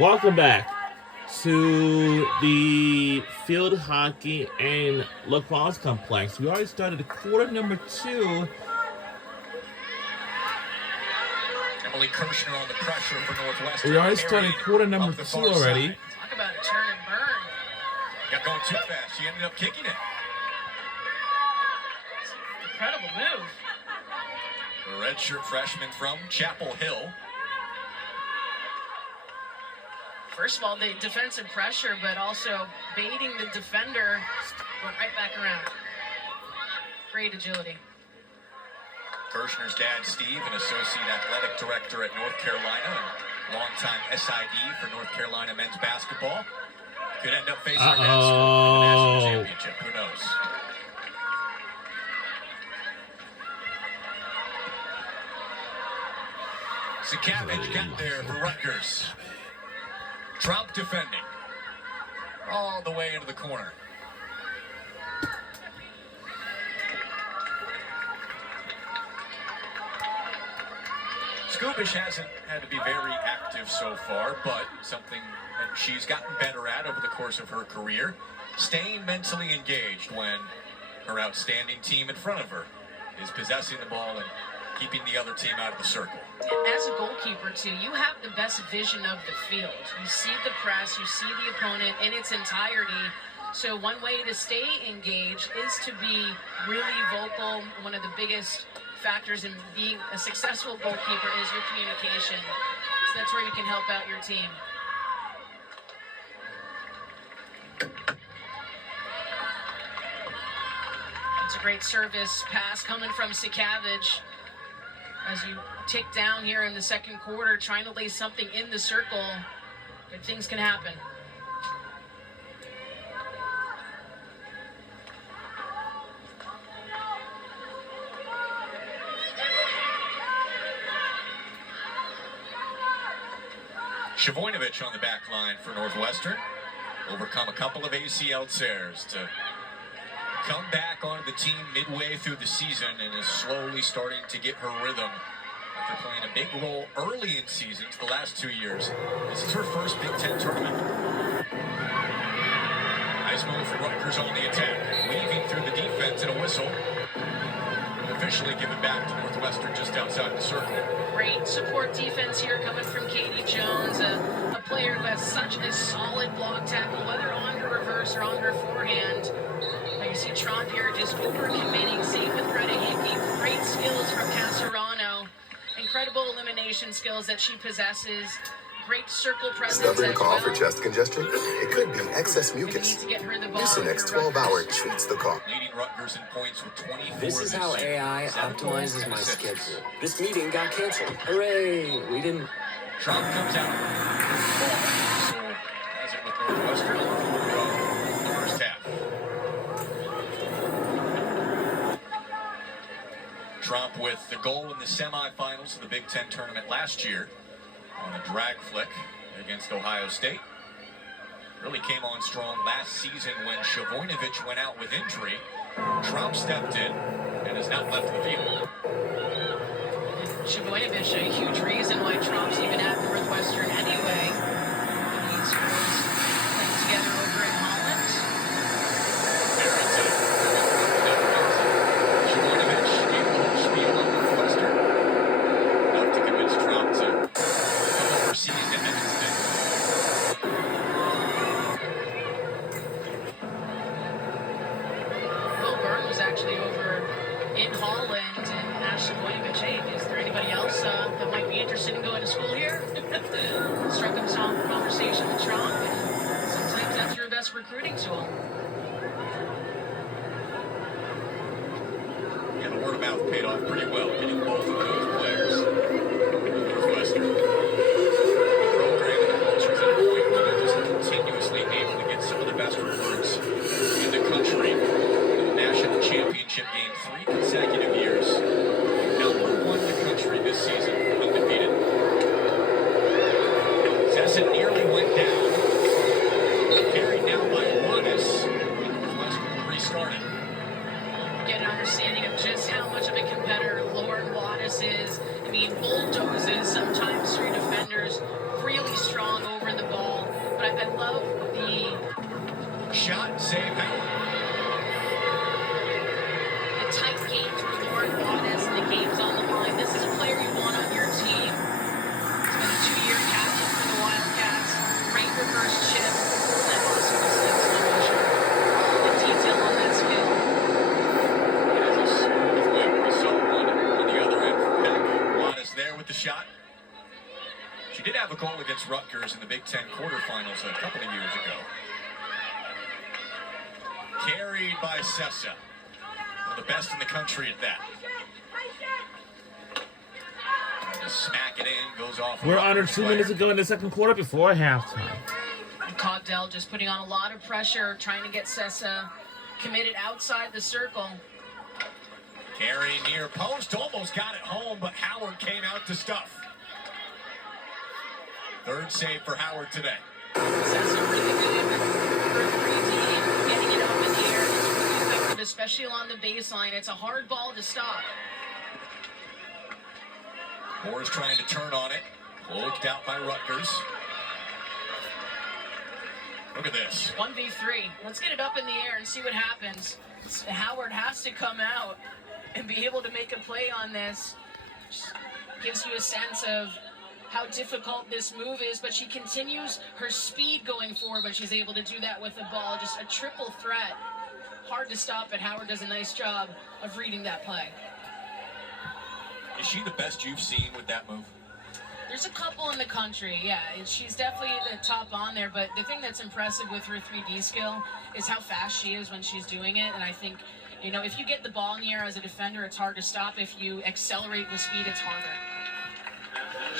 Welcome back to the field hockey and lacrosse complex. We already started quarter number 2. Emily Kirshner on the pressure for Northwestern. We already started quarter number 2 already. Talk about a turn and burn. Got going too fast. She ended up kicking it. Incredible move. The redshirt freshman from Chapel Hill. First of all, the defensive pressure, but also baiting the defender, went right back around. Great agility. Kirshner's dad, Steve, an associate athletic director at North Carolina and longtime SID for North Carolina men's basketball. Could end up facing her dad's school in the national championship. Who knows? Sakavage got there for Rutgers. Trump defending. All the way into the corner. Skubish hasn't had to be very active so far, but something that she's gotten better at over the course of her career, staying mentally engaged when her outstanding team in front of her is possessing the ball and keeping the other team out of the circle. As a goalkeeper, too, you have the best vision of the field. You see the press, you see the opponent in its entirety. So one way to stay engaged is to be really vocal. One of the biggest factors in being a successful goalkeeper is your communication. So that's where you can help out your team. It's a great service pass coming from Sakavage. As you tick down here in the second quarter, trying to lay something in the circle, good things can happen. Shavoynovich on the back line for Northwestern. Overcome a couple of ACL tears to come back onto the team midway through the season and is slowly starting to get her rhythm after playing a big role early in seasons the last 2 years. This is her first Big Ten tournament. Nice move from Rutgers on the attack. Weaving through the defense and a whistle. Officially given back to Northwestern just outside the circle. Great support defense here coming from Katie Jones, a player who has such a solid block tackle, whether on her reverse or on her forehand. You see Trump here just overcommitting, same with Greta Hickey. Great skills from Casarano. Incredible elimination skills that she possesses. Great circle presence Stubborn as cough well. or chest congestion? It could be excess mucus. Mucinex 12-hour treats the cough. Leading Rutgers in points with 24. This is how AI optimizes my schedule. This meeting got canceled. Hooray! We didn't. Trump comes out. So has it with Northwestern for the first half. Trump with the goal in the semifinals of the Big Ten tournament last year on a drag flick against Ohio State. Really came on strong last season when Shavoynovich went out with injury. Trump stepped in and has not left the field. Shavoynovich, a huge reason why Trump's even at Northwestern anyway. These girls playing together over in Holland. Shavoynovich gave the whole spiel on Northwestern. Enough to convince Trump to come overseas to Evanston. Will Byrne was actually over in Holland and asked Shavoynovich, hey, is there anybody else that might be interested in going to school here? Struck up some conversation with Trump. Sometimes that's your best recruiting tool. Yeah, the word of mouth paid off pretty well, getting both of those players. Northwestern. The program and the culture is at a point where they're just continuously able to get some of the best recruits in the country. In the national championship game 3 consecutive years. Number 1 in the country this season, undefeated. Sesson nearly went down. Carried now by Juanes. Northwestern restarted. Get an understanding of just how much of a competitor Lauren Wattis is. I mean, bulldozes sometimes through defenders, really strong over the I love the Shot, save Howard. tight games for Lauren Wattis and the games on the line. This is a player you want on your team. He's been a 2-year captain for the Wildcats. Great reverse chip. And also just like slow motion. All the detail on that skill. It is a smooth win. We saw one on the other end for Peck. Wattis there with the shot. She did have a goal against Rutgers in the Big Ten quarterfinals a couple of years ago. Carried by Sessa. The best in the country at that. Trying to smack it in, goes off. We're under 2 minutes to go in the second quarter before halftime. Cogdell just putting on a lot of pressure, trying to get Sessa committed outside the circle. Carry near post, almost got it home, but Howard came out to stuff. Third save for Howard today. Sessa really good for 3D, getting it up in the air. It's really effective, especially along the baseline. It's a hard ball to stop. Moore's trying to turn on it. Looked out by Rutgers. Look at this. 1v3. Let's get it up in the air and see what happens. Howard has to come out and be able to make a play on this. Just gives you a sense of how difficult this move is, but she continues her speed going forward, but she's able to do that with the ball. Just a triple threat. Hard to stop, but Howard does a nice job of reading that play. Is she the best you've seen with that move? There's a couple in the country, yeah. She's definitely the top on there, but the thing that's impressive with her 3D skill is how fast she is when she's doing it, and I think, you know, if you get the ball in the air as a defender, it's hard to stop. If you accelerate with speed, it's harder.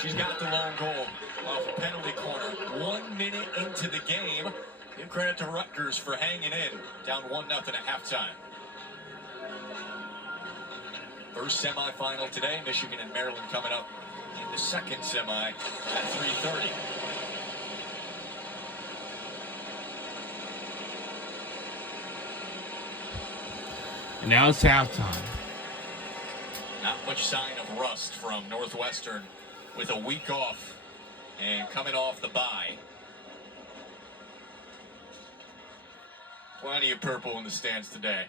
She's got the lone goal off a penalty corner. 1 minute into the game. Give credit to Rutgers for hanging in. Down 1-0 at halftime. First semifinal today. Michigan and Maryland coming up in the second semi at 3:30. And now it's halftime. Not much sign of rust from Northwestern with a week off and coming off the bye. Plenty of purple in the stands today.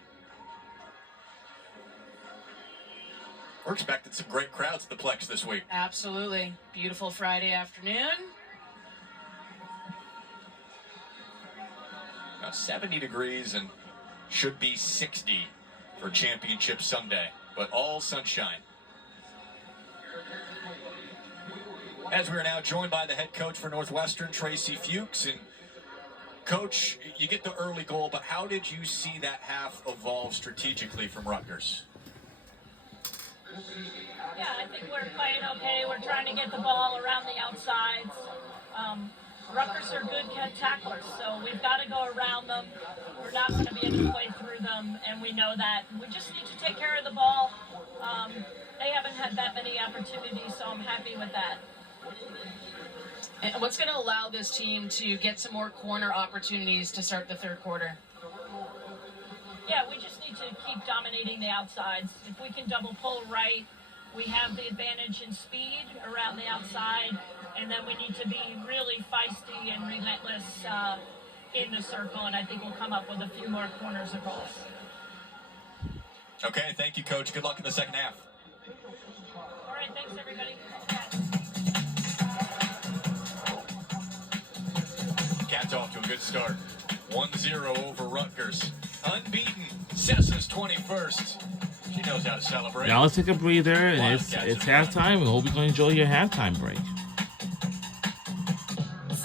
We're expecting some great crowds at the Plex this week. Absolutely. Beautiful Friday afternoon. Now 70 degrees and should be 60 for Championship Sunday, but all sunshine. As we are now joined by the head coach for Northwestern, Tracy Fuchs. And Coach, you get the early goal, but how did you see that half evolve strategically from Rutgers? Yeah, I think we're playing okay. We're trying to get the ball around the outsides. Rutgers are good tacklers, so we've got to go around them. We're not going to be able to play through them, and we know that. We just need to take care of the ball. They haven't had that many opportunities, so I'm happy with that. And what's going to allow this team to get some more corner opportunities to start the third quarter? Yeah, we just need to keep dominating the outsides. If we can double pull right, we have the advantage in speed around the outside, and then we need to be really feisty and relentless in the circle, and I think we'll come up with a few more corners or goals. Okay, thank you, Coach. Good luck in the second half. All right, thanks, everybody. Cats off to a good start. 1-0 over Rutgers. Unbeaten. Sessa's 21st. She knows how to celebrate. Now let's take a breather, and it's halftime. We hope you're going to enjoy your halftime break.